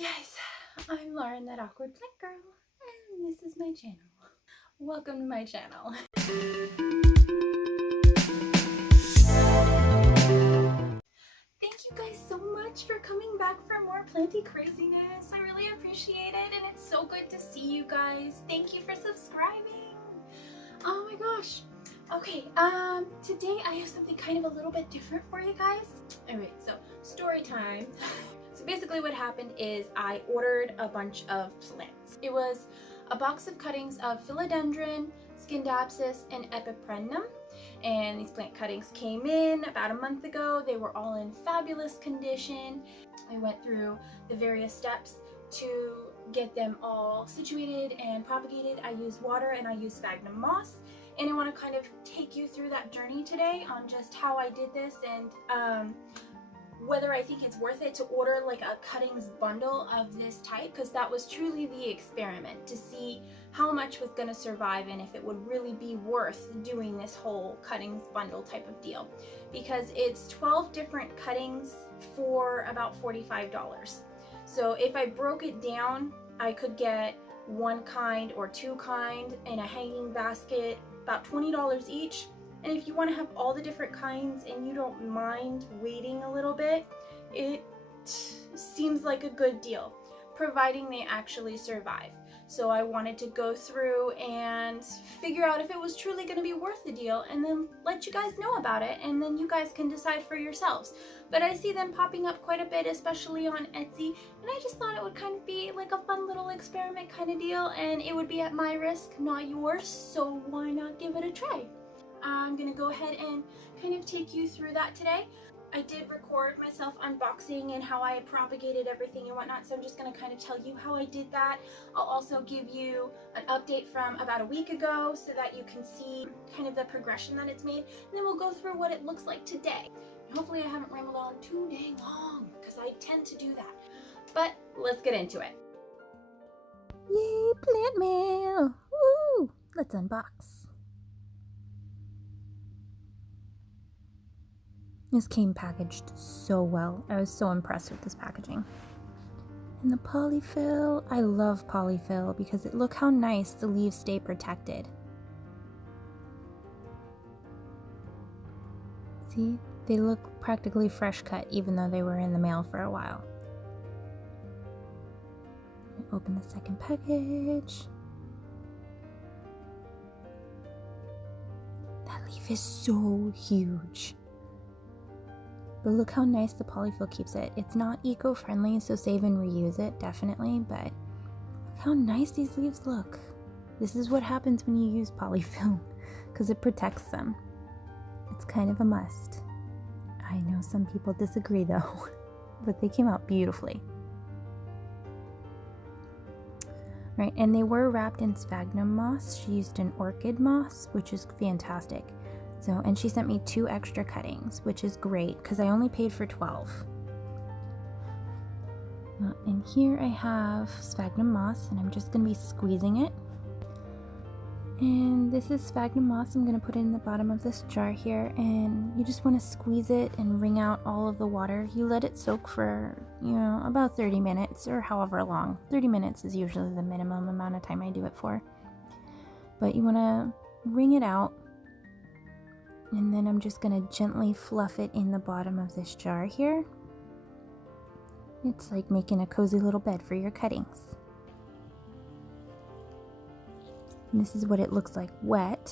Hi guys, I'm Lauren, that awkward plant girl, and this is my channel. Welcome to my channel. Thank you guys so much for coming back for more planty craziness. I really appreciate it, and it's so good to see you guys. Thank you for subscribing. Oh my gosh. Okay, today I have something kind of a little bit different for you guys. Alright, so story time. So basically what happened is I ordered a bunch of plants. It was a box of cuttings of Philodendron, Scindapsus, and Epipremnum. And these plant cuttings came in about a month ago. They were all in fabulous condition. I went through the various steps to get them all situated and propagated. I used water and I used sphagnum moss. And I want to kind of take you through that journey today on just how I did this and whether I think it's worth it to order like a cuttings bundle of this type, because that was truly the experiment to see how much was going to survive and if it would really be worth doing this whole cuttings bundle type of deal, because it's 12 different cuttings for about $45. So if I broke it down, I could get one kind or two kind in a hanging basket, about $20 each. And if you want to have all the different kinds and you don't mind waiting a little bit, it seems like a good deal, providing they actually survive. So I wanted to go through and figure out if it was truly going to be worth the deal and then let you guys know about it, and then you guys can decide for yourselves. But I see them popping up quite a bit, especially on Etsy, and I just thought it would kind of be like a fun little experiment kind of deal, and it would be at my risk, not yours, so why not give it a try? I'm gonna go ahead and kind of take you through that today. I did record myself unboxing and how I propagated everything and whatnot, so I'm just gonna kind of tell you how I did that. I'll also give you an update from about a week ago so that you can see kind of the progression that it's made, and then we'll go through what it looks like today. And hopefully I haven't rambled on too dang long, because I tend to do that. But let's get into it. Yay, plant mail! Woo! Let's unbox. This came packaged so well. I was so impressed with this packaging. And the polyfill, I love polyfill because look how nice the leaves stay protected. See, they look practically fresh cut even though they were in the mail for a while. Open the second package. That leaf is so huge. But look how nice the polyfill keeps it. It's not eco-friendly, so save and reuse it, definitely, but look how nice these leaves look. This is what happens when you use polyfill, because it protects them. It's kind of a must. I know some people disagree though, but they came out beautifully. Right, and they were wrapped in sphagnum moss. She used an orchid moss, which is fantastic. So, and she sent me 2 extra cuttings, which is great because I only paid for 12. And here I have sphagnum moss, and I'm just going to be squeezing it. And this is sphagnum moss. I'm going to put it in the bottom of this jar here, and you just want to squeeze it and wring out all of the water. You let it soak for, about 30 minutes or however long. 30 minutes is usually the minimum amount of time I do it for. But you want to wring it out. And then I'm just going to gently fluff it in the bottom of this jar here. It's like making a cozy little bed for your cuttings. And this is what it looks like wet.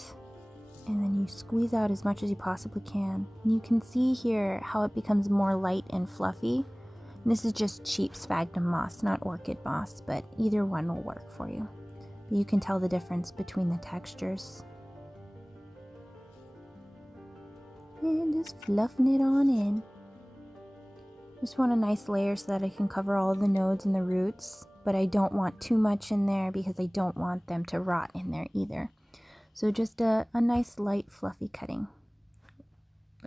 And then you squeeze out as much as you possibly can. And you can see here how it becomes more light and fluffy. And this is just cheap sphagnum moss, not orchid moss, but either one will work for you. But you can tell the difference between the textures. And just fluffing it on in. Just want a nice layer so that I can cover all the nodes and the roots, but I don't want too much in there because I don't want them to rot in there either. So just a nice light fluffy cutting.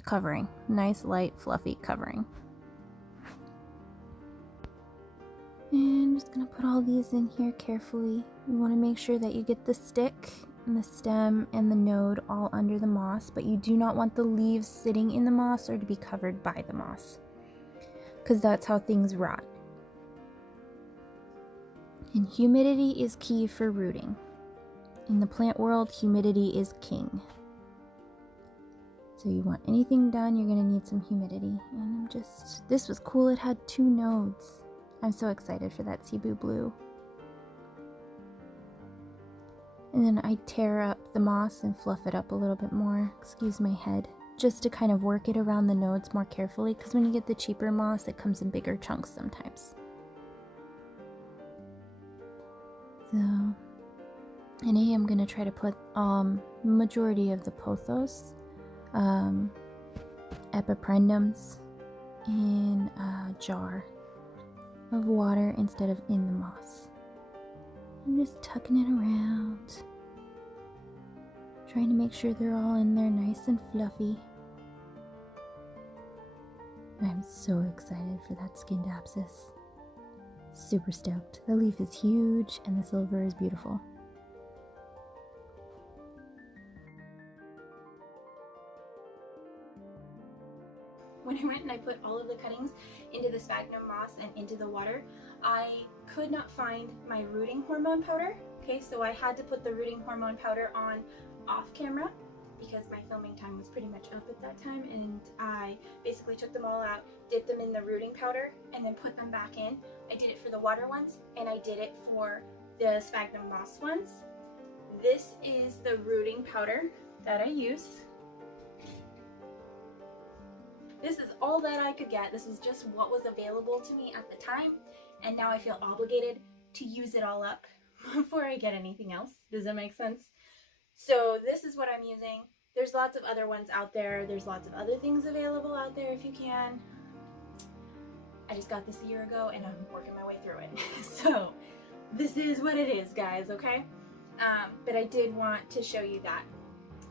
Covering. Nice light fluffy covering. And I'm just going to put all these in here carefully. You want to make sure that you get the stick and the stem and the node all under the moss, but you do not want the leaves sitting in the moss or to be covered by the moss, because that's how things rot. And humidity is key for rooting. In the plant world, humidity is king. So you want anything done, you're going to need some humidity. And this was cool, it had 2 nodes. I'm so excited for that Cebu Blue. And then I tear up the moss and fluff it up a little bit more, excuse my head, just to kind of work it around the nodes more carefully, because when you get the cheaper moss, it comes in bigger chunks sometimes. So, and I am going to try to put majority of the Pothos, Epipremnums in a jar of water instead of in the moss. I'm just tucking it around, trying to make sure they're all in there nice and fluffy. I'm so excited for that Scindapsus. Super stoked. The leaf is huge and the silver is beautiful. When I went and I put all of the cuttings into the sphagnum moss and into the water, I could not find my rooting hormone powder. Okay, so I had to put the rooting hormone powder on off camera because my filming time was pretty much up at that time, and I basically took them all out, dipped them in the rooting powder, and then put them back in. I did it for the water ones, and I did it for the sphagnum moss ones. This is the rooting powder that I use. This is all that I could get. This is just what was available to me at the time, and now I feel obligated to use it all up before I get anything else. Does that make sense? So this is what I'm using. There's lots of other ones out there. There's lots of other things available out there if you can. I just got this a year ago and I'm working my way through it. So this is what it is, guys, okay? But I did want to show you that.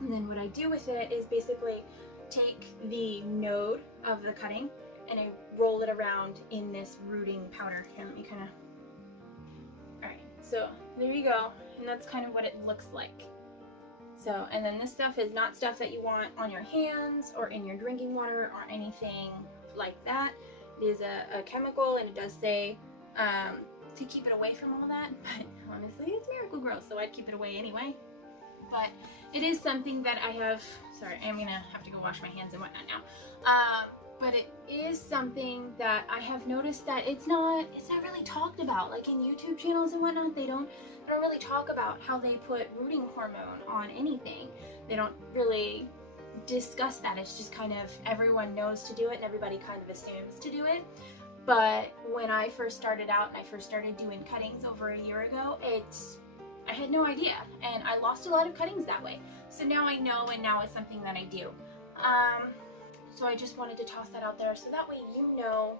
And then what I do with it is basically take the node of the cutting and I roll it around in this rooting powder. Here, let me kind of... Alright, so there you go. And that's kind of what it looks like. So, and then this stuff is not stuff that you want on your hands or in your drinking water or anything like that. It is a chemical, and it does say to keep it away from all that, but honestly it's Miracle Grow, so I'd keep it away anyway. But it is something that I have, sorry, I'm gonna have to go wash my hands and whatnot now. But it is something that I have noticed that it's not really talked about. Like in YouTube channels and whatnot, they don't really talk about how they put rooting hormone on anything. They don't really discuss that. It's just kind of everyone knows to do it and everybody kind of assumes to do it. But when I first started out and I first started doing cuttings over a year ago, I had no idea, and I lost a lot of cuttings that way. So now I know, and now it's something that I do. So I just wanted to toss that out there so that way you know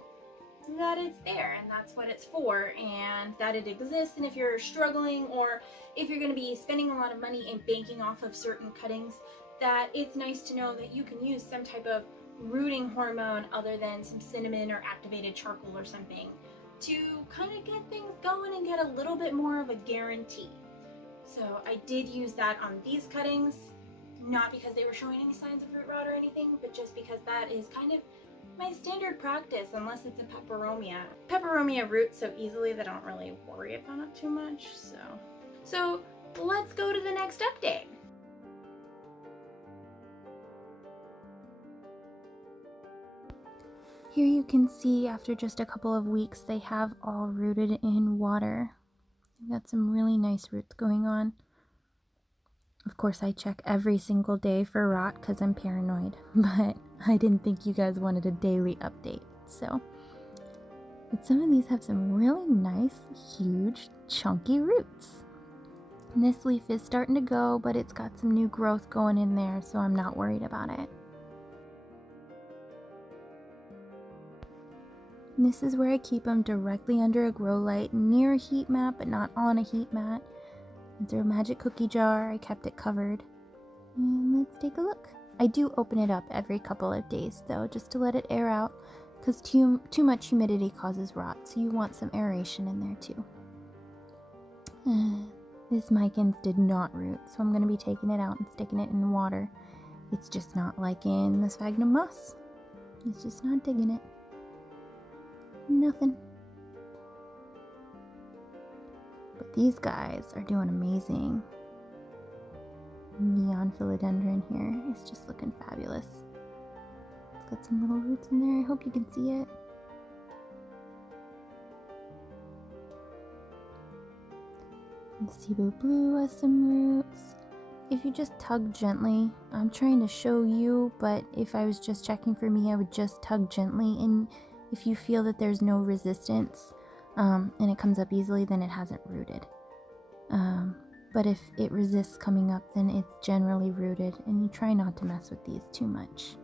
that it's there and that's what it's for and that it exists. And if you're struggling or if you're going to be spending a lot of money and banking off of certain cuttings, that it's nice to know that you can use some type of rooting hormone other than some cinnamon or activated charcoal or something to kind of get things going and get a little bit more of a guarantee. So I did use that on these cuttings. Not because they were showing any signs of root rot or anything, but just because that is kind of my standard practice, unless it's a peperomia. Peperomia roots so easily that I don't really worry about it too much, so let's go to the next update. Here you can see after just a couple of weeks, they have all rooted in water. They've got some really nice roots going on. Of course, I check every single day for rot because I'm paranoid, but I didn't think you guys wanted a daily update, so. But some of these have some really nice, huge, chunky roots. And this leaf is starting to go, but it's got some new growth going in there, so I'm not worried about it. And this is where I keep them, directly under a grow light, near a heat mat, but not on a heat mat. It's a magic cookie jar. I kept it covered. And let's take a look. I do open it up every couple of days though, just to let it air out, because too much humidity causes rot, so you want some aeration in there too. This Micans did not root, so I'm going to be taking it out and sticking it in water. It's just not like in the sphagnum moss. It's just not digging it. Nothing. But these guys are doing amazing. Neon Philodendron here is just looking fabulous. It's got some little roots in there. I hope you can see it. The Cebu Blue has some roots. If you just tug gently, I'm trying to show you, but if I was just checking for me, I would just tug gently, and if you feel that there's no resistance and it comes up easily, then it hasn't rooted. But if it resists coming up, then it's generally rooted, and you try not to mess with these too much.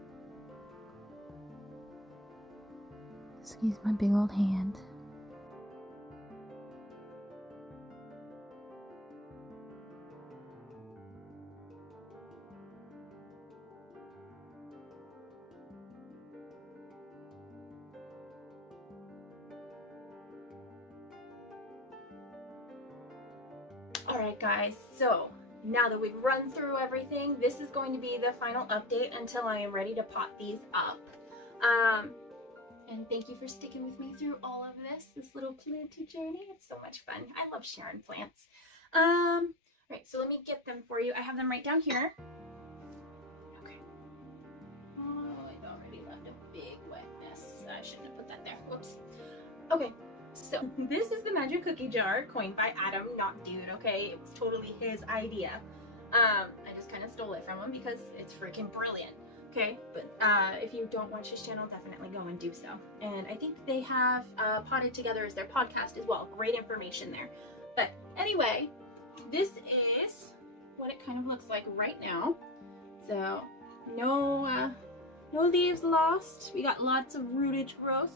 Excuse my big old hand. Alright guys, so now that we've run through everything, this is going to be the final update until I am ready to pot these up. And thank you for sticking with me through all of this little planty journey. It's so much fun. I love sharing plants. Alright, so let me get them for you. I have them right down here. Okay. Oh, I've already left a big wet mess. I shouldn't have put that there. Whoops. Okay. So this is the magic cookie jar coined by Adam, not Dude, okay? It was totally his idea. I just kind of stole it from him because it's freaking brilliant, okay? But if you don't watch his channel, definitely go and do so. And I think they have Potted Together as their podcast as well. Great information there. But anyway, this is what it kind of looks like right now. So no leaves lost. We got lots of rootage growth.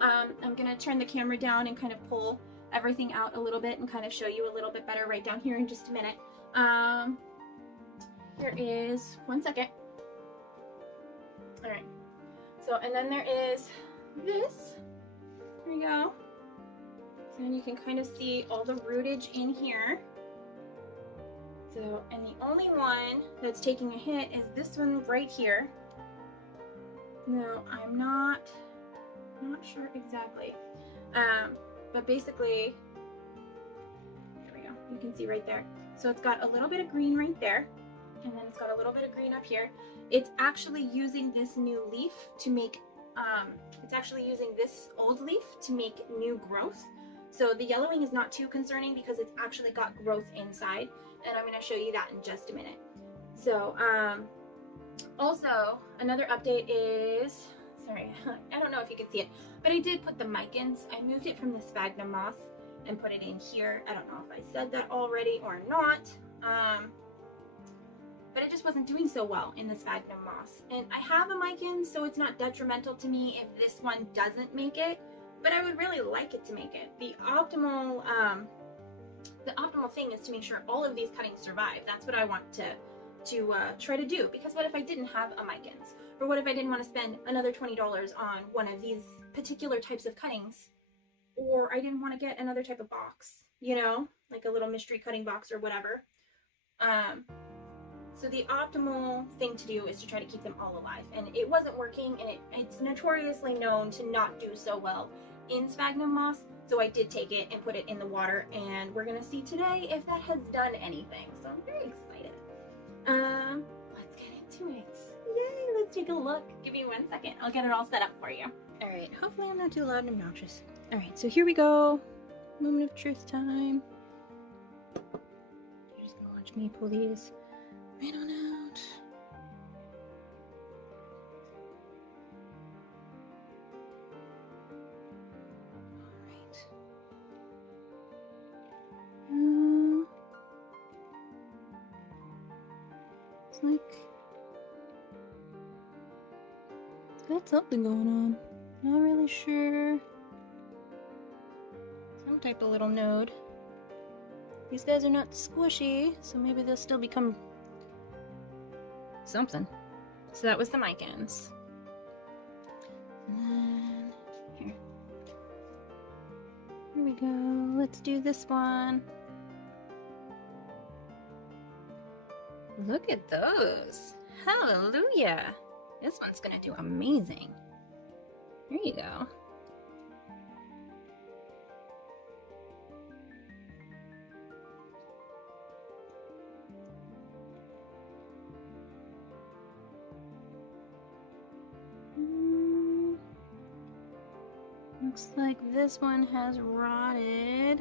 I'm going to turn the camera down and kind of pull everything out a little bit and kind of show you a little bit better right down here in just a minute. Here is, one second. Alright, so and then there is this. There we go. So then you can kind of see all the rootage in here. So, and the only one that's taking a hit is this one right here. No, I'm not sure exactly, but basically, there we go, you can see right there. So it's got a little bit of green right there, and then it's got a little bit of green up here. It's actually using this new leaf to make, it's actually using this old leaf to make new growth. So the yellowing is not too concerning because it's actually got growth inside, and I'm going to show you that in just a minute. So, also, another update is, sorry, I don't know if you can see it, but I did put the micans. I moved it from the sphagnum moss and put it in here. I don't know if I said that already or not, but it just wasn't doing so well in the sphagnum moss. And I have a mican, so it's not detrimental to me if this one doesn't make it, but I would really like it to make it. The optimal thing is to make sure all of these cuttings survive. That's what I want to try to do, because what if I didn't have a micans? Or what if I didn't want to spend another $20 on one of these particular types of cuttings? Or I didn't want to get another type of box, you know, like a little mystery cutting box or whatever. So the optimal thing to do is to try to keep them all alive. And it wasn't working, and it's notoriously known to not do so well in sphagnum moss. So I did take it and put it in the water, and we're going to see today if that has done anything. So I'm very excited. Let's get into it. Yay, let's take a look. Give me 1 second. I'll get it all set up for you. All right, hopefully I'm not too loud and obnoxious. All right, so here we go. Moment of truth time. You're just gonna watch me pull these right on out. All right. It's like it's got something going on. Not really sure. Some type of little node. These guys are not squishy, so maybe they'll still become something. So that was the micans. And then here we go. Let's do this one. Look at those. Hallelujah. This one's gonna do amazing. There you go. Looks like this one has rotted.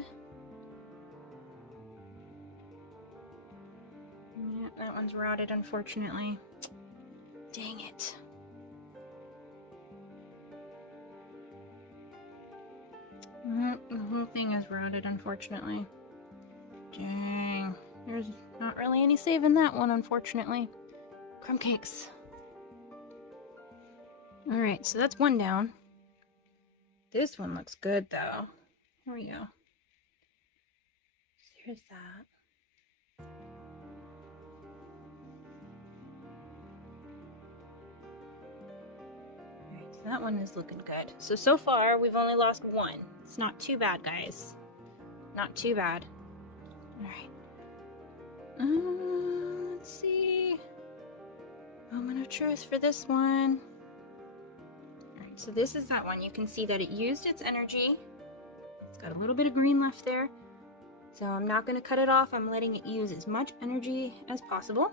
Yeah, that one's rotted, unfortunately. Dang it. The whole thing is rotted, unfortunately. Dang. There's not really any saving that one, unfortunately. Crumb cakes. Alright, so that's one down. This one looks good, though. Here we go. Here's that. Alright, so that one is looking good. So far, we've only lost one. It's not too bad, guys. Not too bad. Alright. Let's see. Moment of truth for this one. Alright, so this is that one. You can see that it used its energy. It's got a little bit of green left there. So I'm not going to cut it off. I'm letting it use as much energy as possible.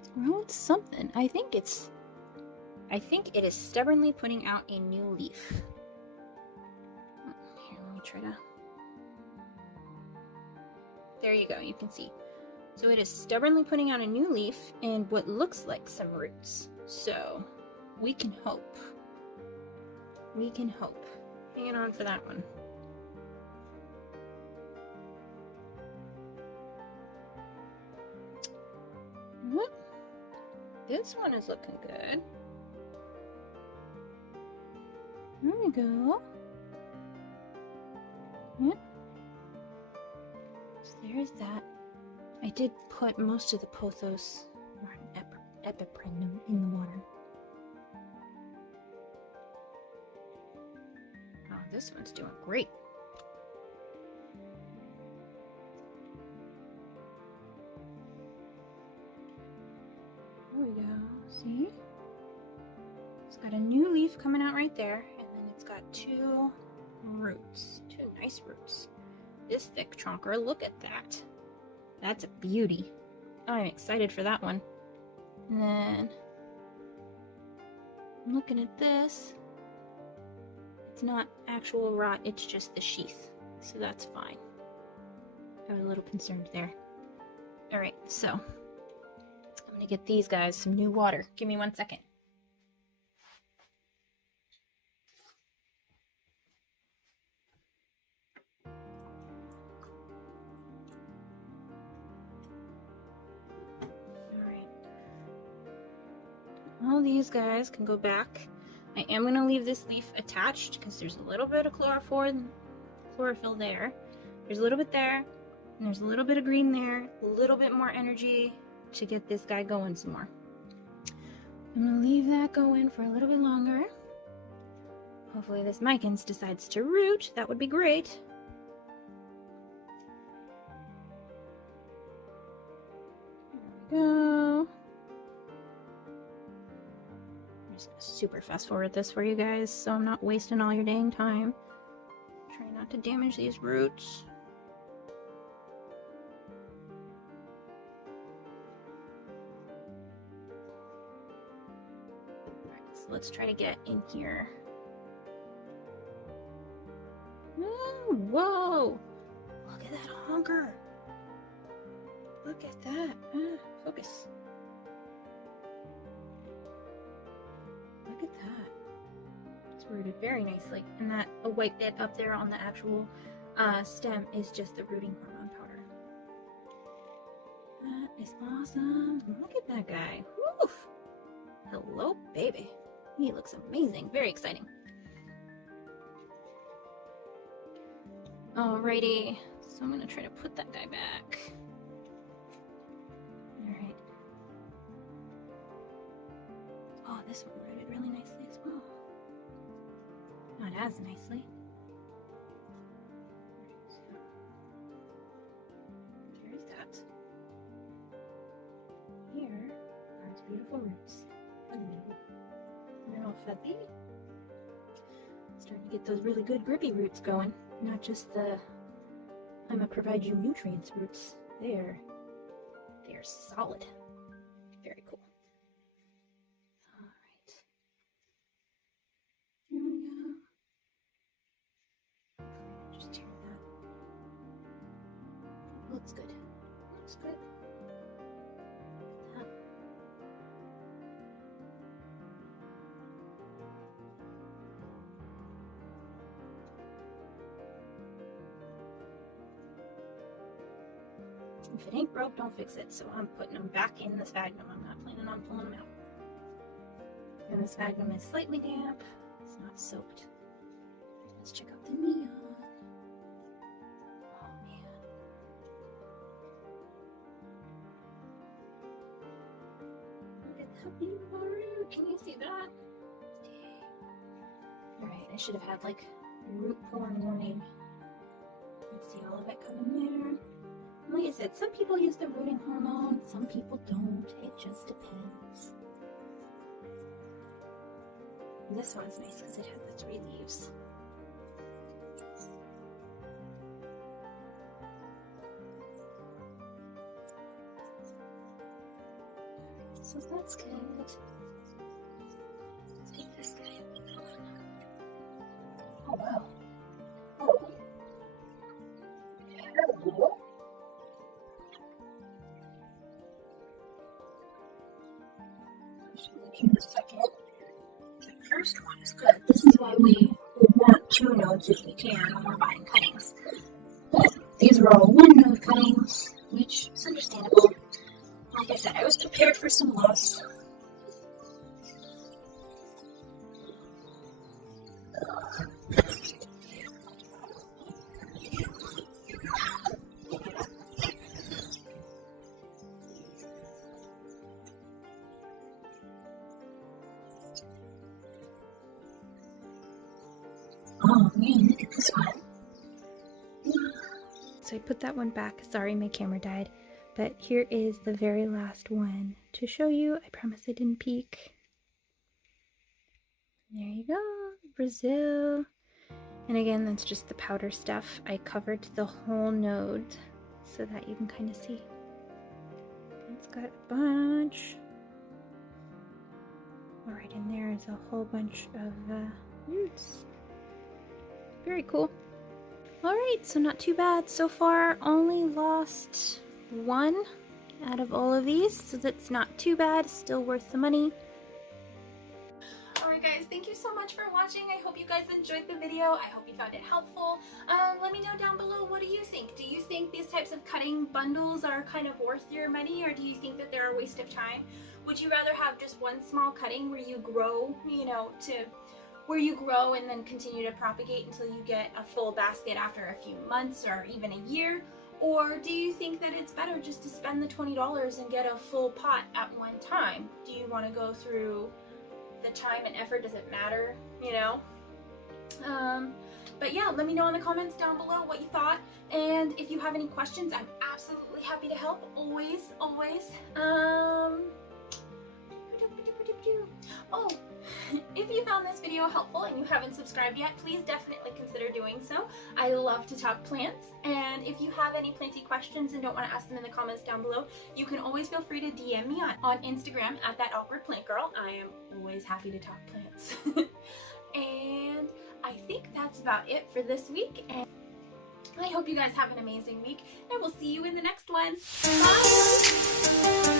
It's growing something. I think it is stubbornly putting out a new leaf. Here, let me try to... There you go, you can see. So it is stubbornly putting out a new leaf and what looks like some roots. So we can hope. We can hope. Hanging on for that one. This one is looking good. There we go. Yep. So there's that. I did put most of the Pothos or Epipremnum in the water. Oh, this one's doing great. There we go. See? It's got a new leaf coming out right there, and then it's got two roots. Two nice roots. This thick trunker, look at that. That's a beauty. I'm excited for that one. And then I'm looking at this. It's not actual rot, it's just the sheath. So that's fine. I was a little concerned there. Alright, so I'm gonna get these guys some new water. Give me 1 second. All these guys can go back. I am going to leave this leaf attached because there's a little bit of chlorophyll there. There's a little bit there, and there's a little bit of green there, a little bit more energy to get this guy going some more. I'm going to leave that going for a little bit longer. Hopefully this Micans decides to root. That would be great. There we go. I'm just gonna super fast forward this for you guys so I'm not wasting all your dang time. Try not to damage these roots. Alright, so let's try to get in here. Ooh, whoa! Look at that honker! Look at that! Focus. Look at that. It's rooted very nicely. And that a white bit up there on the actual stem is just the rooting hormone powder. That is awesome. Look at that guy. Woof! Hello, baby. He looks amazing. Very exciting. Alrighty. So I'm going to try to put that guy back. Alright. Oh, this one rooted really nicely as well. Not as nicely. There's that. Here are its beautiful roots. They're all fuzzy. Starting to get those really good grippy roots going. Not just the I'm gonna provide you nutrients roots. They are solid. Very cool. Looks good. Looks good. That. If it ain't broke, don't fix it. So I'm putting them back in the sphagnum. I'm not planning on pulling them out. And the sphagnum is slightly damp. It's not soaked. Let's check out the neon. Oh man. Look at that blue water. Can you see that? Alright, I should have had like root porn warning. Let's see all of it coming there. Like I said, some people use the rooting hormone, some people don't. It just depends. And this one's nice because it has the 3 leaves. So that's good. Let's take this guy up. Oh wow. Oh. Hello. In a second. The first one is good. This is why we want 2 nodes if we can when we're buying cuttings. But these are all 1 node cuttings, which is understandable. Like I said, I was prepared for some loss. Oh man, look at this one. So I put that one back. Sorry, my camera died. But here is the very last one to show you. I promise I didn't peek. There you go, Brazil. And again, that's just the powder stuff. I covered the whole node so that you can kind of see. It's got a bunch. Right in there is a whole bunch of roots. Very cool. Alright, so not too bad. So far, only lost 1 out of all of these, so that's not too bad. Still worth the money. Alright guys, thank you so much for watching. I hope you guys enjoyed the video. I hope you found it helpful. Let me know down below, what do you think? Do you think these types of cutting bundles are kind of worth your money, or do you think that they're a waste of time? Would you rather have just one small cutting where you grow, where you grow and then continue to propagate until you get a full basket after a few months or even a year? Or do you think that it's better just to spend the $20 and get a full pot at one time? Do you want to go through the time and effort? Does it matter, But yeah, let me know in the comments down below what you thought. And if you have any questions, I'm absolutely happy to help. Always, always. Oh, if you found this video helpful and you haven't subscribed yet, please definitely consider doing so. I love to talk plants, and if you have any planty questions and don't want to ask them in the comments down below, you can always feel free to DM me on Instagram at @awkwardplantgirl. I am always happy to talk plants. And I think that's about it for this week, and I hope you guys have an amazing week, and I will see you in the next one. Bye!